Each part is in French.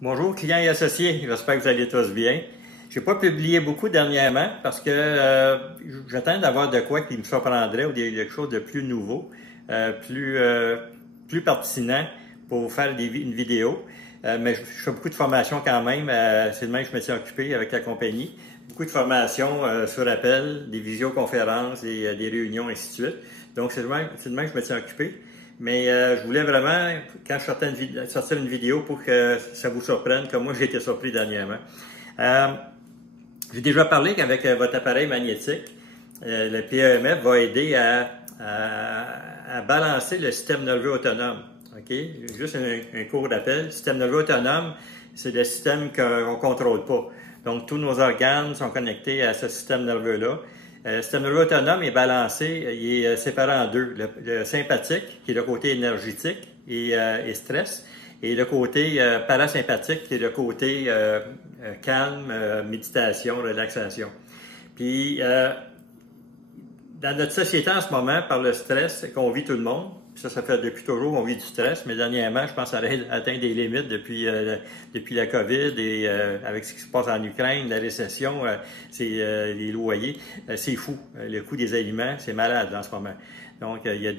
Bonjour clients et associés, j'espère que vous allez tous bien. Je n'ai pas publié beaucoup dernièrement parce que j'attends d'avoir de quoi qui me surprendrait ou quelque chose de plus nouveau, plus pertinent pour vous faire une vidéo. Mais je fais beaucoup de formations quand même, c'est de même que je me tiens occupé avec la compagnie. Beaucoup de formations sur appel, des visioconférences, des réunions, ainsi de suite. Donc c'est de même que je me tiens occupé. Mais je voulais vraiment, quand je sortais une vidéo pour que ça vous surprenne, comme moi j'ai été surpris dernièrement. J'ai déjà parlé qu'avec votre appareil magnétique, le PEMF va aider à balancer le système nerveux autonome. OK? Juste un court rappel. Le système nerveux autonome, c'est le système qu'on ne contrôle pas. Donc, tous nos organes sont connectés à ce système nerveux-là. Le système nerveux autonome est balancé, il est séparé en deux. Le sympathique, qui est le côté énergétique et stress, et le côté parasympathique, qui est le côté calme, méditation, relaxation. Puis, dans notre société en ce moment, par le stress qu'on vit tout le monde, ça fait depuis toujours qu'on vit du stress, mais dernièrement, je pense que ça a atteint des limites depuis la COVID et avec ce qui se passe en Ukraine, la récession, les loyers, c'est fou. Le coût des aliments, c'est malade en ce moment. Donc, il y a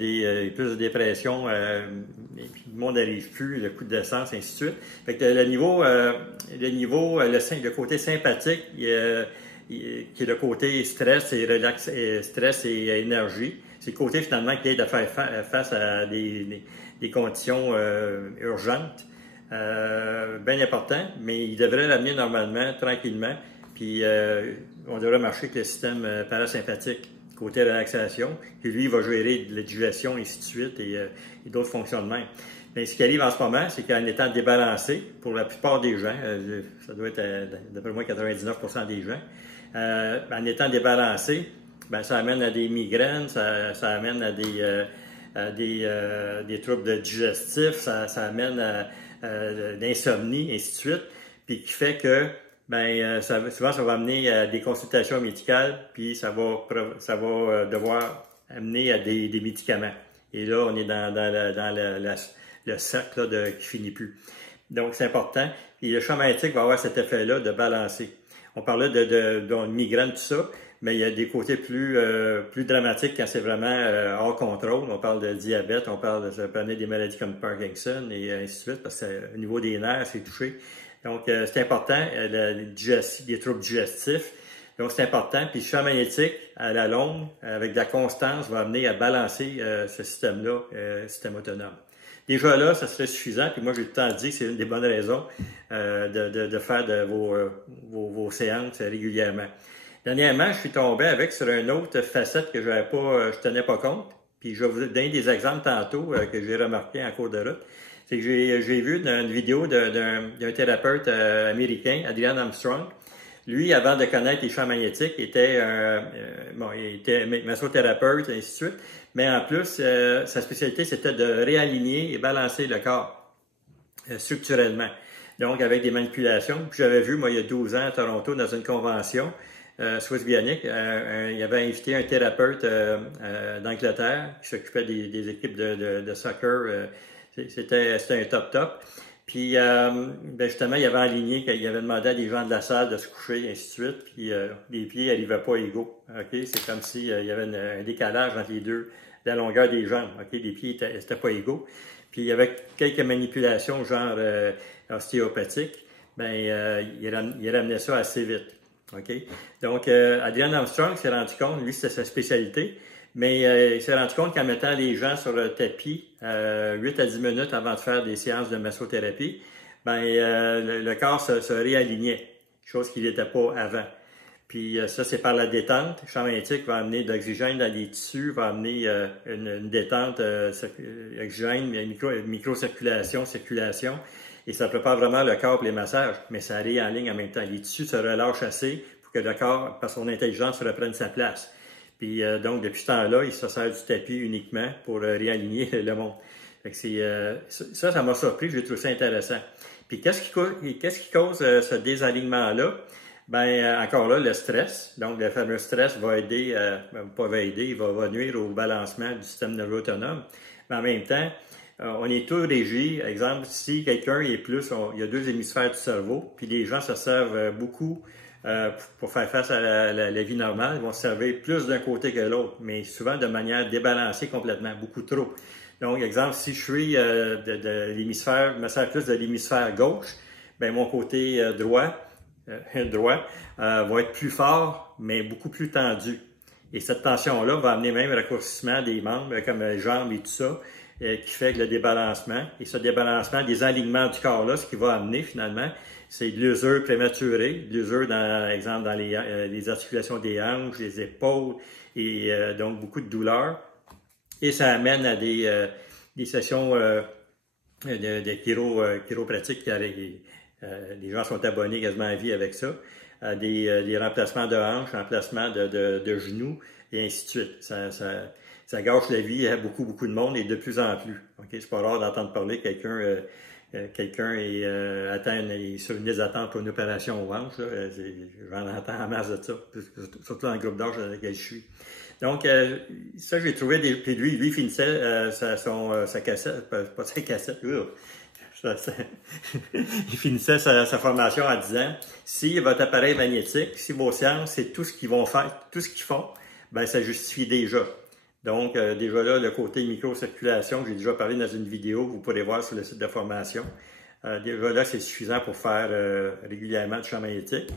plus de dépression, et puis le monde n'arrive plus, le coût de l'essence, ainsi de suite. Fait que le côté sympathique, qui est le côté stress et énergie. C'est le côté finalement qui aide à faire face à des conditions urgentes, bien important, mais il devrait l'amener normalement, tranquillement, puis on devrait marcher avec le système parasympathique, côté relaxation, puis lui, il va gérer la digestion, et ainsi de suite, et d'autres fonctionnements. Mais ce qui arrive en ce moment, c'est qu'en étant débalancé, pour la plupart des gens, ça doit être d'après moi 99% des gens, en étant débalancé, ben, ça amène à des migraines, ça amène à des troubles digestifs, ça amène à l'insomnie, ainsi de suite, puis qui fait que souvent ça va amener à des consultations médicales, puis ça va devoir amener à des médicaments. Et là, on est dans le cercle là, qui finit plus. Donc, c'est important. Et le champ magnétique va avoir cet effet-là de balancer. On parlait de migraine, tout ça, mais il y a des côtés plus dramatiques quand c'est vraiment hors contrôle. On parle de diabète, on parle des maladies comme Parkinson et ainsi de suite, parce que au niveau des nerfs, c'est touché. Donc, c'est important, les troubles digestifs. Donc, c'est important. Puis, le champ magnétique, à la longue, avec de la constance, va amener à balancer ce système-là, système autonome. Déjà là, ça serait suffisant. Puis moi, j'ai tout le temps dit que c'est une des bonnes raisons de faire vos séances régulièrement. Dernièrement, je suis tombé sur une autre facette que je tenais pas compte. Puis je vais vous donner des exemples tantôt que j'ai remarqué en cours de route. C'est que j'ai vu dans une vidéo d'un thérapeute américain, Adrian Armstrong. Lui, avant de connaître les champs magnétiques, il était massothérapeute, et ainsi de suite. Mais en plus, sa spécialité, c'était de réaligner et balancer le corps structurellement. Donc, avec des manipulations. Puis j'avais vu, moi, il y a 12 ans à Toronto, dans une convention Swiss Bionic, il avait invité un thérapeute d'Angleterre qui s'occupait des équipes de soccer. C'était un top. Puis, justement, il avait aligné qu'il avait demandé à des gens de la salle de se coucher, et ainsi de suite. Puis, les pieds n'arrivaient pas égaux. OK? C'est comme s'il y avait un décalage entre les deux, la longueur des jambes. OK? Les pieds n'étaient pas égaux. Puis, il y avait quelques manipulations, genre ostéopathiques. Il ramenait ça assez vite. OK? Donc, Adrian Armstrong s'est rendu compte, lui, c'était sa spécialité. Mais il s'est rendu compte qu'en mettant les gens sur le tapis 8 à 10 minutes avant de faire des séances de massothérapie, le corps se réalignait, chose qu'il n'était pas avant. Puis ça, c'est par la détente. Le champ magnétique va amener de l'oxygène dans les tissus, va amener une détente, oxygène, microcirculation, circulation. Et ça prépare vraiment le corps pour les massages, mais ça réaligne en même temps. Les tissus se relâchent assez pour que le corps, par son intelligence, reprenne sa place. Puis donc, depuis ce temps-là, il se sert du tapis uniquement pour réaligner le monde. Fait que ça m'a surpris, j'ai trouvé ça intéressant. Puis qu'est-ce qui cause ce désalignement-là? Encore là, le stress. Donc, le fameux stress va aider, il va nuire au balancement du système nerveux autonome. Mais en même temps, on est tout régi. Exemple, si quelqu'un est plus, il y a deux hémisphères du cerveau, puis les gens se servent beaucoup pour faire face à la vie normale. Ils vont se servir plus d'un côté que l'autre, mais souvent de manière débalancée complètement, beaucoup trop. Donc, exemple, si je suis de l'hémisphère, je me sers plus de l'hémisphère gauche, ben mon côté droit va être plus fort, mais beaucoup plus tendu. Et cette tension-là va amener même un raccourcissement des membres, comme les jambes et tout ça, qui fait que le débalancement. Et ce débalancement des alignements du corps-là, ce qui va amener finalement, c'est de l'usure prématurée, de l'usure, dans exemple, dans les articulations des hanches, les épaules, et donc beaucoup de douleurs. Et ça amène à des sessions de chiropratique. Les gens sont abonnés quasiment à vie avec ça. Des remplacements de hanches, remplacements de genoux, et ainsi de suite. Ça gâche la vie à beaucoup de monde et de plus en plus. Okay? C'est pas rare d'entendre parler quelqu'un est est sur une liste d'attente pour une opération aux hanches. J'en entends en masse de ça, surtout dans le groupe d'âge dans lequel je suis. Donc, ça, j'ai trouvé puis lui finissait sa cassette, pas sa cassette, il finissait sa formation en disant, si votre appareil magnétique, si vos séances, c'est tout ce qu'ils vont faire, tout ce qu'ils font, ben ça justifie déjà. Donc, déjà là, le côté microcirculation, j'ai déjà parlé dans une vidéo, vous pourrez voir sur le site de formation. Déjà là, c'est suffisant pour faire régulièrement du champ magnétique.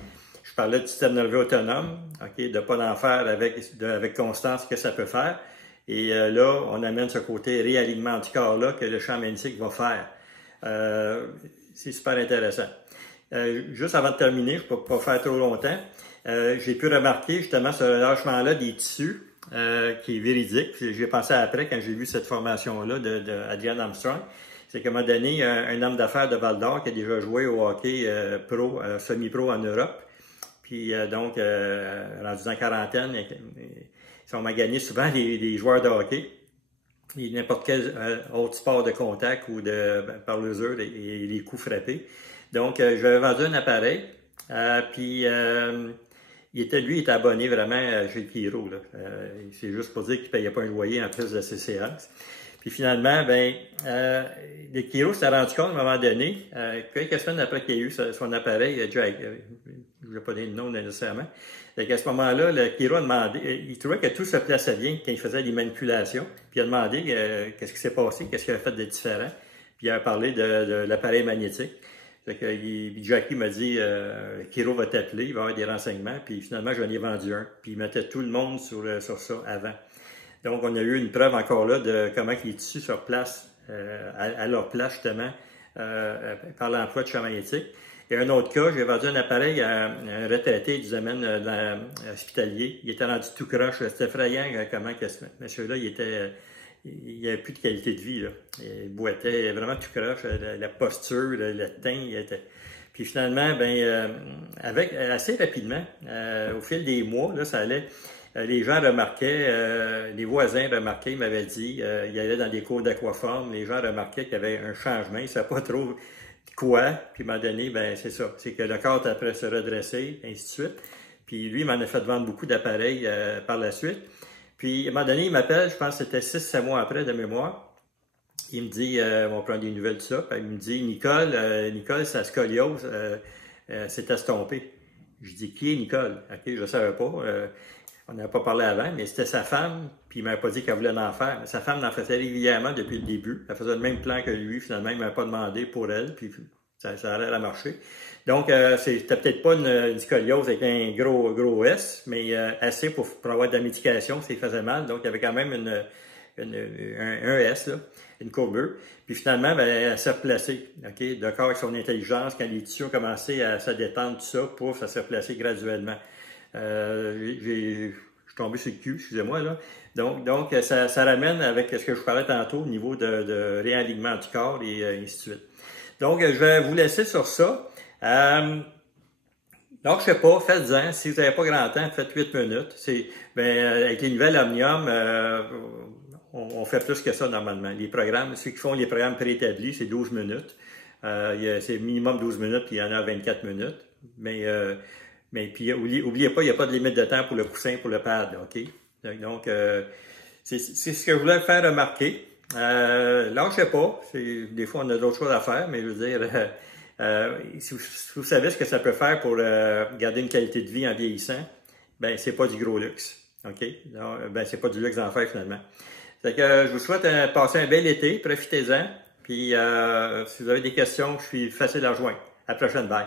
Je parlais du système nerveux autonome, de ne pas en faire avec constance, ce que ça peut faire. Et là, on amène ce côté réalignement du corps-là que le champ magnétique va faire. C'est super intéressant. Juste avant de terminer, je ne peux pas faire trop longtemps, j'ai pu remarquer justement ce relâchement-là des tissus qui est véridique. J'ai pensé après quand j'ai vu cette formation-là de Adrian Armstrong. C'est qu'à un moment donné, un homme d'affaires de Val-d'Or qui a déjà joué au hockey pro, semi-pro en Europe, puis donc rendu en quarantaine, ils sont maganés souvent les joueurs de hockey. N'importe quel autre sport de contact ou par l'usure et les coups frappés. Donc, j'avais vendu un appareil, puis lui, il était abonné vraiment chez Chiro. C'est juste pour dire qu'il ne payait pas un loyer en plus de ses séances. Puis finalement, le Chiro s'est rendu compte à un moment donné, quelques semaines après qu'il ait eu son appareil, Jack, je ne vais pas donner le nom nécessairement, à ce moment-là, le Chiro a demandé, il trouvait que tout se plaçait bien quand il faisait des manipulations, puis il a demandé qu'est-ce qui s'est passé, qu'est-ce qu'il avait fait de différent, puis il a parlé de l'appareil magnétique. Jackie m'a dit, Chiro va t'appeler, il va avoir des renseignements, puis finalement, j'en ai vendu un, puis il mettait tout le monde sur ça avant. Donc, on a eu une preuve encore là de comment les tissus se replacent à leur place, justement, par l'emploi de champ magnétique. Et un autre cas, j'ai vendu un appareil à un retraité du domaine hospitalier. Il était rendu tout croche. C'était effrayant comment que ce monsieur-là, il avait plus de qualité de vie. Là. Il boitait vraiment tout croche. La posture, le teint, il était... Puis finalement, assez rapidement, au fil des mois, là, ça allait... les gens remarquaient, les voisins remarquaient, ils m'avaient dit, il allait dans des cours d'aquaforme, les gens remarquaient qu'il y avait un changement, ils ne savaient pas trop quoi, puis à un moment donné, c'est ça, c'est que le corps après se redresser, ainsi de suite. Puis lui, il m'en a fait vendre beaucoup d'appareils par la suite. Puis à un moment donné, il m'appelle, je pense que c'était 6-7 mois après de mémoire. Il me dit, on va prendre des nouvelles de ça, puis il me dit, Nicole, sa scoliose s'est estompée. Je dis, qui est Nicole? OK, je ne savais pas. On n'avait pas parlé avant, mais c'était sa femme, puis il ne m'avait pas dit qu'elle voulait en faire. Sa femme en faisait régulièrement depuis le début. Elle faisait le même plan que lui, finalement, il ne m'avait pas demandé pour elle, puis ça a l'air à marcher. Donc, c'était peut-être pas une scoliose avec un gros S, mais assez pour avoir de la médication s'il faisait mal. Donc, il y avait quand même un S, là, une courbure. Puis finalement, elle s'est replacée. Okay? D'accord avec son intelligence, quand les tissus ont commencé à se détendre, tout ça, ça s'est replacé graduellement. Je suis tombé sur le cul, excusez-moi, là. Donc ça ramène avec ce que je parlais tantôt au niveau de réalignement du corps et ainsi de suite. Donc, je vais vous laisser sur ça. Donc, je sais pas, faites-en. Si vous n'avez pas grand temps, faites 8 minutes. Avec les nouvelles Omnium, on fait plus que ça normalement. Les programmes, ceux qui font les programmes préétablis, c'est 12 minutes. C'est minimum 12 minutes, puis il y en a 24 minutes. Mais puis, oubliez pas, il n'y a pas de limite de temps pour le coussin, pour le pad, OK? Donc, c'est ce que je voulais faire remarquer. Lâchez pas. Des fois, on a d'autres choses à faire, mais je veux dire, si vous savez ce que ça peut faire pour garder une qualité de vie en vieillissant, ben c'est pas du gros luxe. OK? Ben, c'est pas du luxe d'en faire finalement. Fait que je vous souhaite de passer un bel été, profitez-en. Puis si vous avez des questions, je suis facile à rejoindre. À la prochaine, bye.